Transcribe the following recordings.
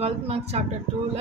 12th marks chapter 2ல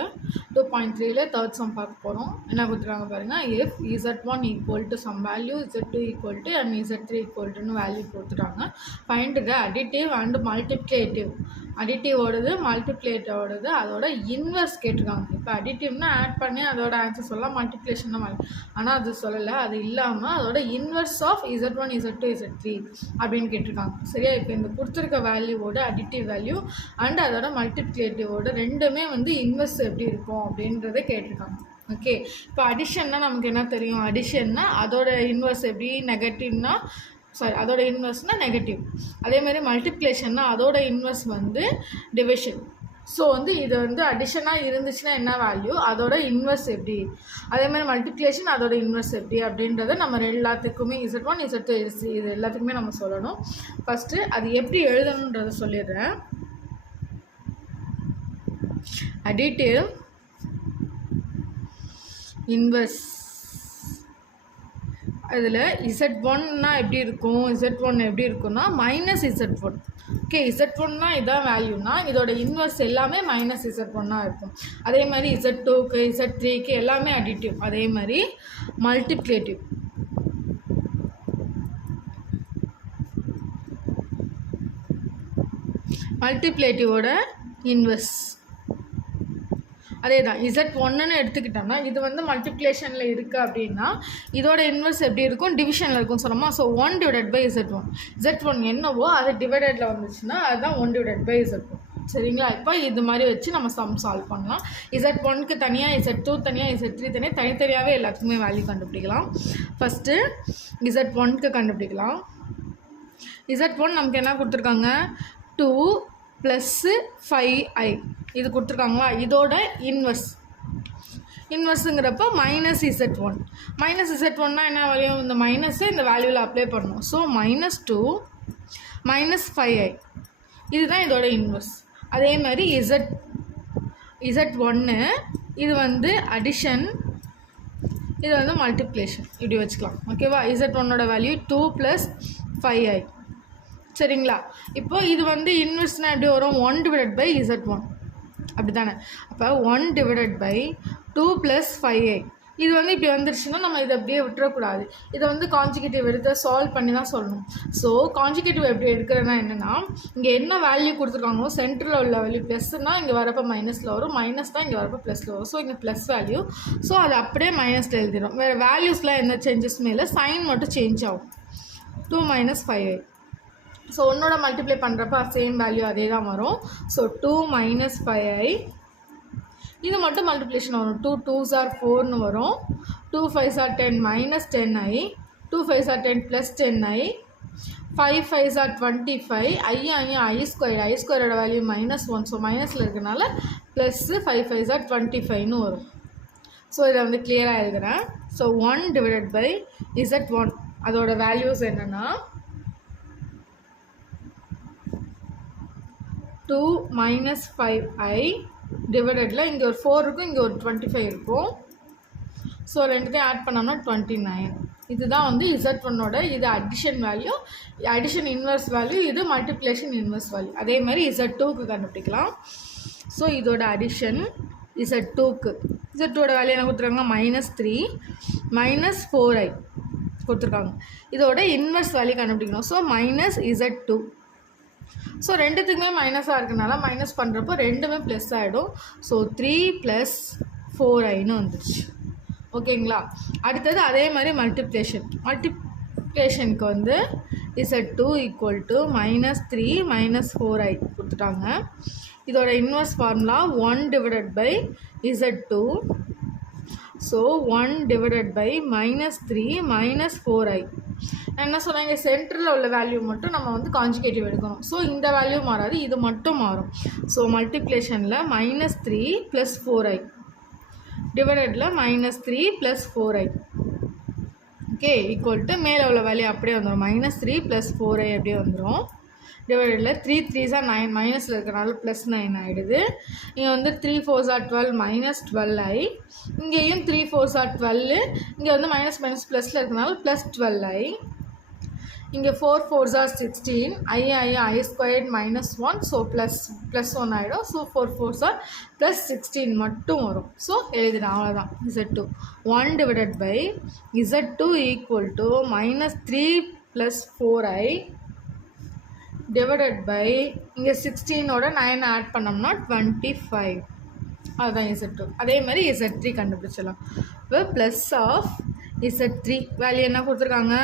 2.3ல third sum பார்க்க போகிறோம். என்ன கொடுத்துருக்காங்க பாருங்கள். if z1 equal to some value, z2 equal to and z3 equal to value கொடுத்துட்டாங்க. find the additive and multiplicative. அடிட்டிவோடது மல்டிப்ளேட்டோடது அதோட இன்வெர்ஸ் கேட்டிருக்காங்க. இப்போ அடிட்டிவ்னா ஆட் பண்ணி அதோட ஆன்சர் சொல்லலாம், மல்டிப்ளேஷன் தான். ஆனால் அது சொல்லலை. அது இல்லாமல் அதோட inverse of z1 z2 z3 அப்படின்னு கேட்டிருக்காங்க. சரியா? இப்போ இந்த கொடுத்துருக்க வேல்யூவோட அடிட்டிவ் வேல்யூ அண்ட் அதோட மல்டிப்ளிகேட்டிவோட ரெண்டுமே வந்து இன்வெர்ஸ் எப்படி இருக்கும் அப்படின்றத கேட்டிருக்காங்க. ஓகே, இப்போ அடிஷன்னா நமக்கு என்ன தெரியும்? அடிஷன்னா அதோட இன்வெர்ஸ் எப்படி? நெகட்டிவ்னா அதோட இன்வெர்ஸ்னால் நெகட்டிவ். அதேமாதிரி மல்டிப்ளிகேஷன்னா அதோட இன்வெர்ஸ் வந்து டிவிஷன். ஸோ வந்து இது வந்து அடிஷனாக இருந்துச்சுன்னா என்ன வேல்யூ, அதோட இன்வெர்ஸ் எப்படி, அதேமாதிரி மல்டிப்ளிகேஷன் அதோட இன்வெர்ஸ் எப்படி அப்படின்றத நம்ம எல்லாத்துக்குமே z1 z2 z3 இது எல்லாத்துக்குமே நம்ம சொல்லணும். ஃபஸ்ட்டு அது எப்படி எழுதணுன்றதை சொல்லிடுறேன். அடிட்டிவ் இன்வெர்ஸ் இதில் z1னா எப்படி இருக்கும்? z1 எப்படி இருக்குன்னா மைனஸ் z1. ஓகே, z1னா இதான் வேல்யூனா இதோட இன்வெர்ஸ் எல்லாமே மைனஸ் z1 இருக்கும். அதே மாதிரி z2க்கு z3க்கு எல்லாமே அடிட்டிவ். அதே மாதிரி மல்டிப்ளேட்டிவ் மல்டிப்ளேட்டிவோட இன்வெர்ஸ் அதே தான். z1ன்னு எடுத்துக்கிட்டோம்னா இது வந்து மல்டிப்ளிகேஷனில் இருக்குது அப்படின்னா இதோட இன்வெர்ஸ் எப்படி இருக்கும்? டிவிஷனில் இருக்கும் சொன்னோமா. ஸோ 1 டிவைடட் பை z1 என்னவோ அது டிவைடடில் வந்துச்சுன்னா அதுதான் 1 டிவைடட் பை z1. சரிங்களா? இப்போ இது மாதிரி வச்சு நம்ம சம் சால்வ் பண்ணலாம். z1க்கு தனியாக, z2 தனியாக, z3 தனியாக, தனித்தனியாகவே எல்லாத்துக்குமே வேல்யூ கண்டுபிடிக்கலாம். ஃபஸ்ட்டு z1க்கு கண்டுபிடிக்கலாம். z1 நமக்கு என்ன கொடுத்துருக்காங்க? 2 + 5i இது கொடுத்துருக்காங்களா? இதோட இன்வெர்ஸுங்கிறப்ப மைனஸ் z1. மைனஸ் z1னா என்ன வேல்யூ? இந்த மைனஸை இந்த வேல்யூவில் அப்ளை பண்ணணும். ஸோ -2 - 5i இதுதான் இதோட இன்வெர்ஸ். அதே மாதிரி z1 இது வந்து அடிஷன், இது வந்து மல்டிப்ளிகேஷன். இப்படி வச்சுக்கலாம். ஓகேவா? z1ஓட வேல்யூ 2 + 5i. சரிங்களா? இப்போ இது வந்து இன்வெர்ஸ்னால் எப்படி வரும்? 1 டிவைடட் பை z1 அப்படி தானே. அப்போ 1 டிவைடட் பை 2 + 5i இது வந்து இப்படி வந்துருச்சுன்னா நம்ம இதை அப்படியே விட்டுறக்கூடாது. இதை வந்து கான்ஜுகேட்டிவ் எடுத்து சால்வ் பண்ணி தான் சொல்லணும். ஸோ கான்ஜுகேட்டிவ் எப்படி எடுக்கிறதுனா என்னென்னா, இங்கே என்ன வேல்யூ கொடுத்துருக்காங்களோ சென்டரில் உள்ள வேல்யூ ப்ளஸ்னால் இங்கே வரப்போ மைனஸில் வரும், மைனஸ் தான் இங்கே வரப்போ ப்ளஸில் வரும். ஸோ இங்கே ப்ளஸ் வேல்யூ. ஸோ அது அப்படியே மைனஸில் எழுதிடும். வேறு வேல்யூஸ்லாம் எந்த சேஞ்சஸுமே இல்லை, சைன் மட்டும் சேஞ்ச் ஆகும். 2 - 5i. ஸோ ஒன்னோட மல்டிப்ளை பண்ணுறப்ப சேம் வேல்யூ அதே தான் வரும். ஸோ 2 - 5i இது மட்டும் மல்டிப்ளிகேஷன் வரும். 2 2s are 4ன்னு வரும். 2 5s are 10 - 10i, 2 5s are 10 + 10i, 5 5s are 25, i ஸ்கொயரோட வேல்யூ -1. ஸோ மைனஸில் இருக்கிறனால ப்ளஸ் 5 5s are 25ன்னு வரும். ஸோ இதை வந்து கிளியராக எழுதுகிறேன். ஸோ 1 டிவைடட் பை z1 அதோட வேல்யூஸ் என்னென்னா 2 - 5i டிவைடடில் இங்கே ஒரு 4 இருக்கும், இங்கே ஒரு 25 இருக்கும். ஸோ ரெண்டுத்தையும் ஆட் பண்ணோம்னா 29. இதுதான் வந்து z1ஓட இது addition value, addition inverse value, இது மல்டிப்ளிகேஷன் இன்வெர்ஸ் வேல்யூ. அதே மாதிரி z2க்கு கண்டுபிடிக்கலாம். ஸோ இதோட அடிஷன் z2க்கு z2ஓட வேல்யூ என்ன கொடுத்துருக்காங்க? -3 - 4i கொடுத்துருக்காங்க. இதோட இன்வெர்ஸ் வேல்யூ கண்டுபிடிக்கணும். So -z2. ஸோ ரெண்டுத்துக்குமே மைனஸாக இருக்கனால மைனஸ் பண்ணுறப்போ ரெண்டுமே ப்ளஸ் ஆகிடும். ஸோ 3 + 4iன்னு வந்துடுச்சு. ஓகேங்களா? அடுத்தது அதே மாதிரி மல்டிப்ளிகேஷனுக்கு வந்து z2 = -3 - 4i கொடுத்துட்டாங்க. இதோட inverse formula 1 divided by z2. So 1 divided by -3 - 4i. என்ன சொன்னாங்க? சென்டரில் உள்ள வேல்யூ மட்டும் நம்ம வந்து கான்ஜுகேட்டிவ் எடுக்கணும். ஸோ இந்த வேல்யூ மாறாது, இது மட்டும் மாறும். ஸோ மல்டிப்ளிகேஷனில் -3 + 4i டிவைடடில் -3 + 4i ஓகே ஈக்குவல் டு மேலே உள்ள வேல்யூ அப்படியே வந்துடும். -3 + 4i அப்படியே வந்துடும். டிவைடடில் 3 3s are 9 மைனஸில் இருக்கிறனால +9 ஆகிடுது. இங்கே வந்து 3 4s are 12 -12i. இங்கேயும் 3 4s are 12. இங்கே வந்து மைனஸ் ப்ளஸில் இருக்கிறனால +12i. இங்கே 4 4s are 16 I squared minus 1 so plus 1 ஆகிடும் ஸோ 4 4s are ப்ளஸ் 16 மட்டும் வரும் ஸோ எழுதிடும் அவ்வளோதான் Z2 1 divided by Z2 equal to minus 3 plus 4i divided by இங்கே 16ஓட 9 ஆட் பண்ணோம்னா 25 அதுதான் Z2 அதே மாதிரி Z3 கண்டுபிடிச்சிடலாம் இப்போ ப்ளஸ் ஆஃப் Z3 வேல்யூ என்ன கொடுத்துருக்காங்க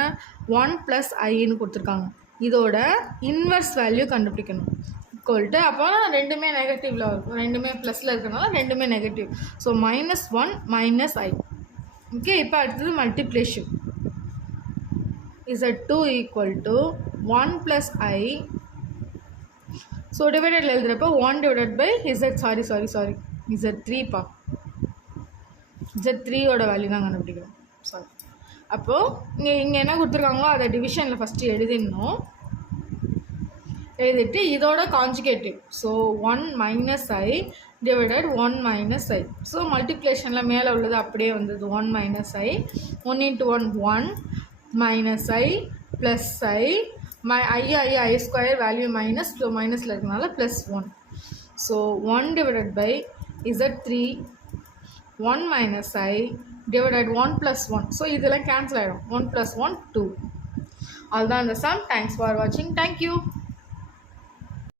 1 + iன்னு கொடுத்துருக்காங்க இதோட இன்வெர்ஸ் வேல்யூ கண்டுபிடிக்கணும் ஈக்குவல்ட்டு அப்போ ரெண்டுமே நெகட்டிவில் இருக்கும் ரெண்டுமே ப்ளஸில் இருக்கிறனால ரெண்டுமே நெகட்டிவ் ஸோ -1 - i ஓகே இப்போ அடுத்தது multiplication Z2 equal to 1 + i so டிவைடடில் எழுதுகிறப்போ 1 divided by Z3 பா Z3ஓட வேல்யூ தான் கண்டுபிடிக்கிறோம் சாரி அப்போது இங்கே என்ன கொடுத்துருக்காங்களோ அதை டிவிஷனில் ஃபஸ்ட்டு எழுதிடணும் எழுதிட்டு இதோட conjugative so 1 - i divided 1 - i so மல்டிப்ளேஷனில் மேலே உள்ளது அப்படியே வந்தது 1 - i 1 × 1 1 - i plus i square value minus so மைனஸில் இருக்கனால +1 so 1 divided by Z3 1 - i divided 1 + 1 so இதெல்லாம் கேன்சல் ஆகிடும் 1 + 1 2 அதுதான் இந்த சம் தேங்க்ஸ் ஃபார் வாட்சிங் தேங்க்யூ